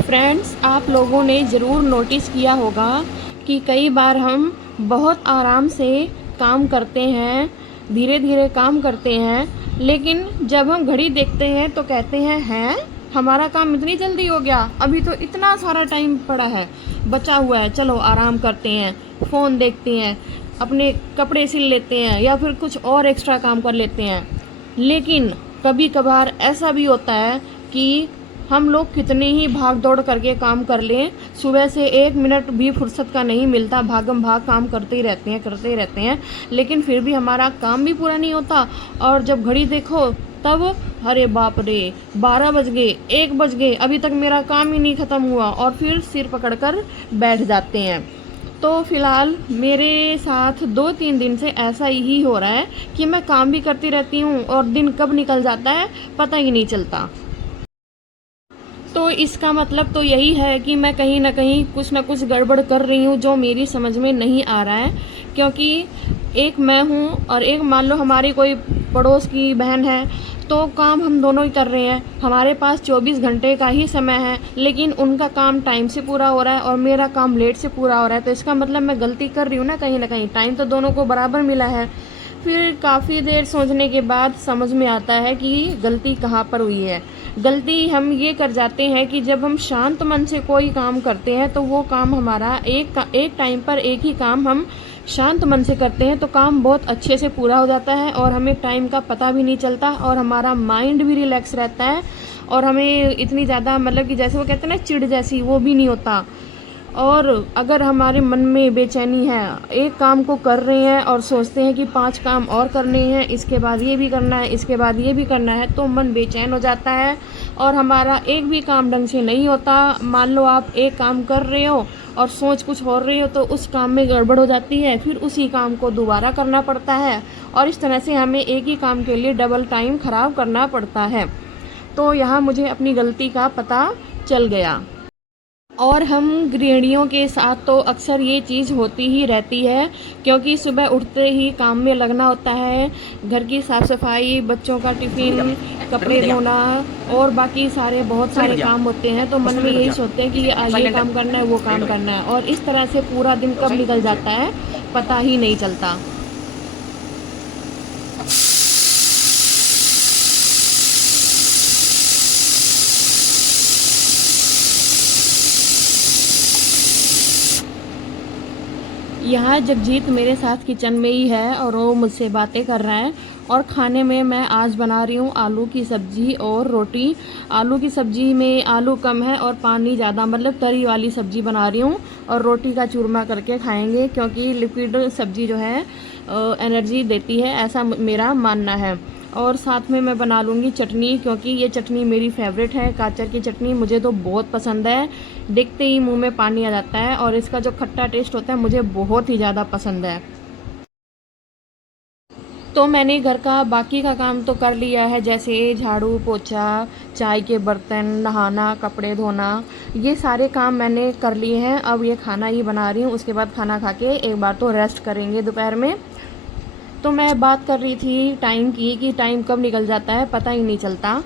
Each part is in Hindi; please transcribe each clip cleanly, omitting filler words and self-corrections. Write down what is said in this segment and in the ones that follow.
फ्रेंड्स, आप लोगों ने ज़रूर नोटिस किया होगा कि कई बार हम बहुत आराम से काम करते हैं, धीरे धीरे काम करते हैं, लेकिन जब हम घड़ी देखते हैं तो कहते हैं हमारा काम इतनी जल्दी हो गया, अभी तो इतना सारा टाइम पड़ा है, बचा हुआ है, चलो आराम करते हैं, फ़ोन देखते हैं, अपने कपड़े सिल लेते हैं या फिर कुछ और एक्स्ट्रा काम कर लेते हैं। लेकिन कभी कभार ऐसा भी होता है कि हम लोग कितनी ही भाग दौड़ करके काम कर लें, सुबह से 1 मिनट भी फुर्सत का नहीं मिलता, भागम भाग काम करते ही रहते हैं, लेकिन फिर भी हमारा काम भी पूरा नहीं होता। और जब घड़ी देखो तब अरे बाप रे, 12 बज गए, 1 बज गए, अभी तक मेरा काम ही नहीं ख़त्म हुआ, और फिर सिर पकड़कर बैठ जाते हैं। तो फ़िलहाल मेरे साथ 2-3 दिन से ऐसा ही हो रहा है कि मैं काम भी करती रहती हूँ और दिन कब निकल जाता है पता ही नहीं चलता। तो इसका मतलब तो यही है कि मैं कहीं ना कहीं कुछ ना कुछ गड़बड़ कर रही हूँ जो मेरी समझ में नहीं आ रहा है। क्योंकि एक मैं हूँ और एक मान लो हमारी कोई पड़ोस की बहन है, तो काम हम दोनों ही कर रहे हैं, हमारे पास 24 घंटे का ही समय है, लेकिन उनका काम टाइम से पूरा हो रहा है और मेरा काम लेट से पूरा हो रहा है। तो इसका मतलब मैं गलती कर रही हूँ ना कहीं, टाइम तो दोनों को बराबर मिला है। फिर काफ़ी देर सोचने के बाद समझ में आता है कि गलती कहाँ पर हुई है। गलती हम ये कर जाते हैं कि जब हम शांत मन से कोई काम करते हैं तो वो काम हमारा एक टाइम पर एक ही काम हम शांत मन से करते हैं तो काम बहुत अच्छे से पूरा हो जाता है और हमें टाइम का पता भी नहीं चलता और हमारा माइंड भी रिलैक्स रहता है और हमें इतनी ज़्यादा मतलब कि जैसे वो कहते हैं ना चिढ़ जैसी, वो भी नहीं होता। और अगर हमारे मन में बेचैनी है, एक काम को कर रहे हैं और सोचते हैं कि 5 काम और करने हैं, इसके बाद ये भी करना है, इसके बाद ये भी करना है, तो मन बेचैन हो जाता है और हमारा एक भी काम ढंग से नहीं होता। मान लो आप एक काम कर रहे हो और सोच कुछ और रहे हो तो उस काम में गड़बड़ हो जाती है, फिर उसी काम को दोबारा करना पड़ता है और इस तरह से हमें एक ही काम के लिए डबल टाइम ख़राब करना पड़ता है। तो यहाँ मुझे अपनी गलती का पता चल गया। और हम गृहिणियों के साथ तो अक्सर ये चीज़ होती ही रहती है, क्योंकि सुबह उठते ही काम में लगना होता है, घर की साफ़ सफाई, बच्चों का टिफ़िन, कपड़े धोना और बाकी सारे बहुत सारे काम होते हैं। तो मन में यही सोचते हैं कि आज ये काम करना है, वो काम करना है, और इस तरह से पूरा दिन कब निकल जाता है पता ही नहीं चलता। यहाँ जगजीत मेरे साथ किचन में ही है और वो मुझसे बातें कर रहा है। और खाने में मैं आज बना रही हूँ आलू की सब्ज़ी और रोटी। आलू की सब्ज़ी में आलू कम है और पानी ज़्यादा, मतलब तरी वाली सब्ज़ी बना रही हूँ, और रोटी का चूरमा करके खाएंगे क्योंकि लिक्विड सब्ज़ी जो है एनर्जी देती है, ऐसा मेरा मानना है। और साथ में मैं बना लूँगी चटनी, क्योंकि ये चटनी मेरी फेवरेट है। गाजर की चटनी मुझे तो बहुत पसंद है, देखते ही मुंह में पानी आ जाता है और इसका जो खट्टा टेस्ट होता है मुझे बहुत ही ज़्यादा पसंद है। तो मैंने घर का बाकी का काम तो कर लिया है, जैसे झाड़ू पोछा, चाय के बर्तन, नहाना, कपड़े धोना, ये सारे काम मैंने कर लिए हैं। अब ये खाना ही बना रही हूँ, उसके बाद खाना खा के एक बार तो रेस्ट करेंगे दोपहर में। तो मैं बात कर रही थी टाइम की कि टाइम कब निकल जाता है पता ही नहीं चलता।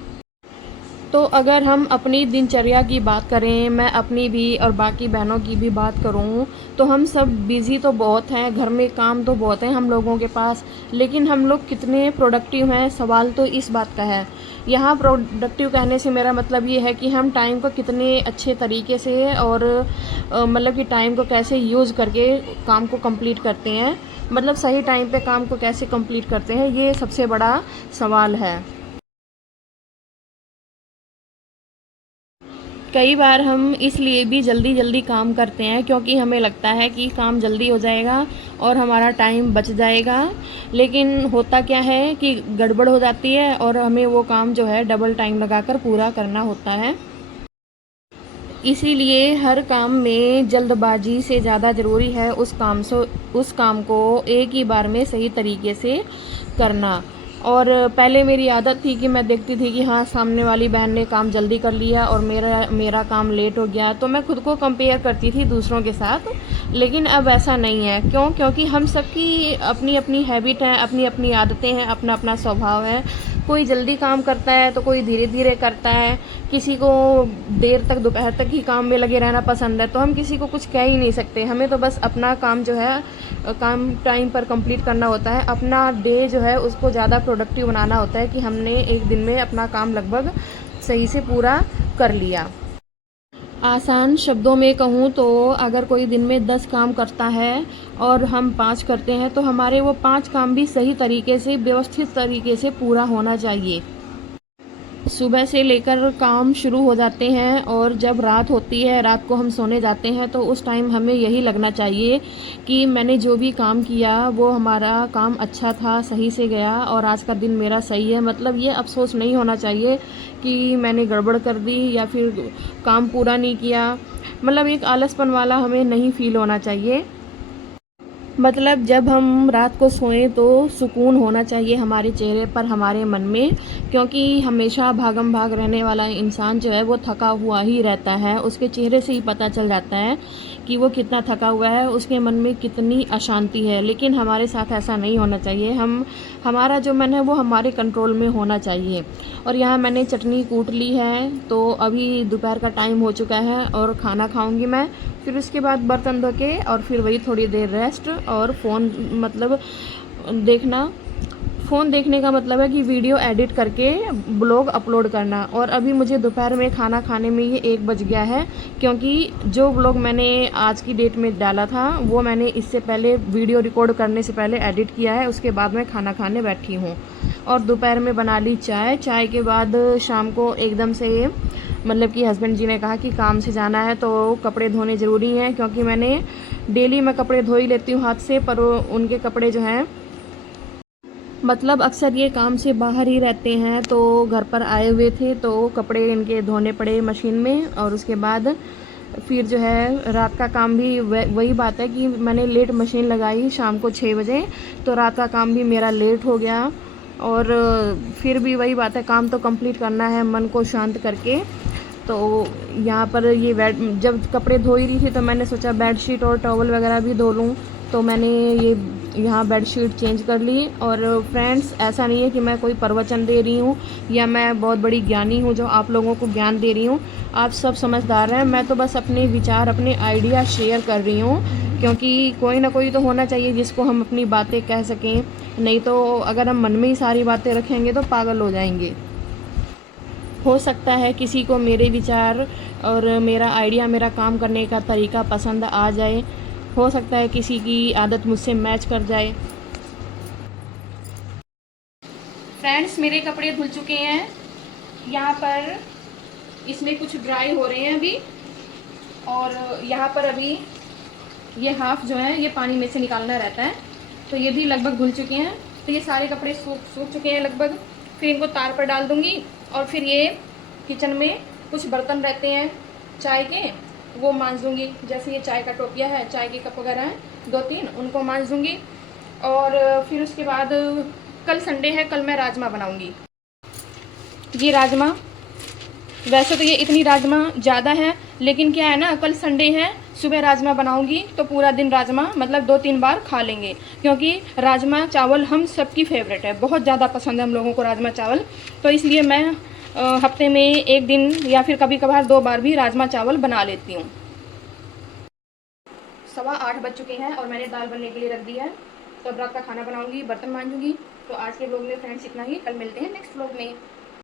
तो अगर हम अपनी दिनचर्या की बात करें, मैं अपनी भी और बाकी बहनों की भी बात करूं, तो हम सब बिज़ी तो बहुत हैं, घर में काम तो बहुत हैं हम लोगों के पास, लेकिन हम लोग कितने प्रोडक्टिव हैं, सवाल तो इस बात का है। यहाँ प्रोडक्टिव कहने से मेरा मतलब ये है कि हम टाइम को कितने अच्छे तरीके से और मतलब कि टाइम को कैसे यूज़ करके काम को कंप्लीट करते हैं, मतलब सही टाइम पे काम को कैसे कंप्लीट करते हैं, ये सबसे बड़ा सवाल है। कई बार हम इसलिए भी जल्दी जल्दी काम करते हैं क्योंकि हमें लगता है कि काम जल्दी हो जाएगा और हमारा टाइम बच जाएगा, लेकिन होता क्या है कि गड़बड़ हो जाती है और हमें वो काम जो है डबल टाइम लगाकर पूरा करना होता है। इसीलिए हर काम में जल्दबाजी से ज़्यादा ज़रूरी है उस काम को एक ही बार में सही तरीके से करना। और पहले मेरी आदत थी कि मैं देखती थी कि हाँ सामने वाली बहन ने काम जल्दी कर लिया और मेरा काम लेट हो गया, तो मैं खुद को कंपेयर करती थी दूसरों के साथ। लेकिन अब ऐसा नहीं है। क्योंकि हम सबकी अपनी अपनी हैबिट है, अपनी अपनी आदतें हैं, अपना अपना स्वभाव है। कोई जल्दी काम करता है तो कोई धीरे धीरे करता है, किसी को देर तक दोपहर तक ही काम में लगे रहना पसंद है। तो हम किसी को कुछ कह ही नहीं सकते, हमें तो बस अपना काम जो है काम टाइम पर कंप्लीट करना होता है। अपना डे जो है उसको ज़्यादा प्रोडक्टिव बनाना होता है कि हमने एक दिन में अपना काम लगभग सही से पूरा कर लिया। आसान शब्दों में कहूँ तो अगर कोई दिन में 10 काम करता है और हम 5 करते हैं तो हमारे वो 5 काम भी सही तरीके से व्यवस्थित तरीके से पूरा होना चाहिए। सुबह से लेकर काम शुरू हो जाते हैं और जब रात होती है, रात को हम सोने जाते हैं तो उस टाइम हमें यही लगना चाहिए कि मैंने जो भी काम किया वो हमारा काम अच्छा था, सही से गया और आज का दिन मेरा सही है। मतलब ये अफ़सोस नहीं होना चाहिए कि मैंने गड़बड़ कर दी या फिर काम पूरा नहीं किया। मतलब एक आलसपन वाला हमें नहीं फ़ील होना चाहिए। मतलब जब हम रात को सोएं तो सुकून होना चाहिए हमारे चेहरे पर, हमारे मन में, क्योंकि हमेशा भागम भाग रहने वाला इंसान जो है वो थका हुआ ही रहता है। उसके चेहरे से ही पता चल जाता है कि वो कितना थका हुआ है, उसके मन में कितनी अशांति है। लेकिन हमारे साथ ऐसा नहीं होना चाहिए। हमारा जो मन है वो हमारे कंट्रोल में होना चाहिए। और यहाँ मैंने चटनी कूट ली है तो अभी दोपहर का टाइम हो चुका है और खाना खाऊंगी मैं। फिर उसके बाद बर्तन धो के और फिर वही थोड़ी देर रेस्ट और फ़ोन मतलब देखना। फ़ोन देखने का मतलब है कि वीडियो एडिट करके ब्लॉग अपलोड करना। और अभी मुझे दोपहर में खाना खाने में ये 1 बज गया है, क्योंकि जो ब्लॉग मैंने आज की डेट में डाला था वो मैंने इससे पहले वीडियो रिकॉर्ड करने से पहले एडिट किया है। उसके बाद मैं खाना खाने बैठी हूँ और दोपहर में बना ली चाय। चाय के बाद शाम को एकदम से मतलब कि हस्बैंड जी ने कहा कि काम से जाना है तो कपड़े धोने ज़रूरी हैं, क्योंकि मैंने डेली मैं कपड़े धो ही लेती हूँ हाथ से, पर उनके कपड़े जो हैं मतलब अक्सर ये काम से बाहर ही रहते हैं तो घर पर आए हुए थे तो कपड़े इनके धोने पड़े मशीन में। और उसके बाद फिर जो है रात का काम भी वही बात है कि मैंने लेट मशीन लगाई शाम को 6 बजे, तो रात का काम भी मेरा लेट हो गया। और फिर भी वही बात है, काम तो कंप्लीट करना है मन को शांत करके। तो यहाँ पर ये जब कपड़े धो ही रही थी तो मैंने सोचा बेडशीट और टॉवल वगैरह भी धो लूँ, तो मैंने ये यहाँ बेडशीट चेंज कर ली। और फ्रेंड्स, ऐसा नहीं है कि मैं कोई प्रवचन दे रही हूँ या मैं बहुत बड़ी ज्ञानी हूँ जो आप लोगों को ज्ञान दे रही हूँ। आप सब समझदार हैं, मैं तो बस अपने विचार, अपने आइडिया शेयर कर रही हूँ, क्योंकि कोई ना कोई तो होना चाहिए जिसको हम अपनी बातें कह सकें। नहीं तो अगर हम मन में ही सारी बातें रखेंगे तो पागल हो जाएंगे। हो सकता है किसी को मेरे विचार और मेरा आइडिया, मेरा काम करने का तरीका पसंद आ जाए। हो सकता है किसी की आदत मुझसे मैच कर जाए। फ्रेंड्स, मेरे कपड़े धुल चुके हैं। यहाँ पर इसमें कुछ ड्राई हो रहे हैं अभी, और यहाँ पर अभी ये हाफ जो है ये पानी में से निकालना रहता है, तो ये भी लगभग धुल चुके हैं। तो ये सारे कपड़े सूख चुके हैं लगभग। फिर इनको तार पर डाल दूँगी और फिर ये किचन में कुछ बर्तन रहते हैं चाय के, वो मांज दूँगी। जैसे ये चाय का टोपिया है, चाय के कप वगैरह हैं 2-3, उनको मांज दूँगी। और फिर उसके बाद कल संडे है, कल मैं राजमा बनाऊँगी। ये राजमा, वैसे तो ये इतनी राजमा ज़्यादा है, लेकिन क्या है ना, कल संडे है, सुबह राजमा बनाऊंगी तो पूरा दिन राजमा मतलब 2-3 बार खा लेंगे, क्योंकि राजमा चावल हम सबकी फेवरेट है, बहुत ज़्यादा पसंद है हम लोगों को राजमा चावल। तो इसलिए मैं हफ्ते में 1 दिन या फिर कभी कभार 2 बार भी राजमा चावल बना लेती हूँ। 7:15 बज चुके हैं और मैंने दाल बनने के लिए रख दी है। तो अब रात का खाना बनाऊँगी, बर्तन मांजूँगी। तो आज के व्लॉग में फ्रेंड्स इतना ही, कल मिलते हैं नेक्स्ट व्लॉग में।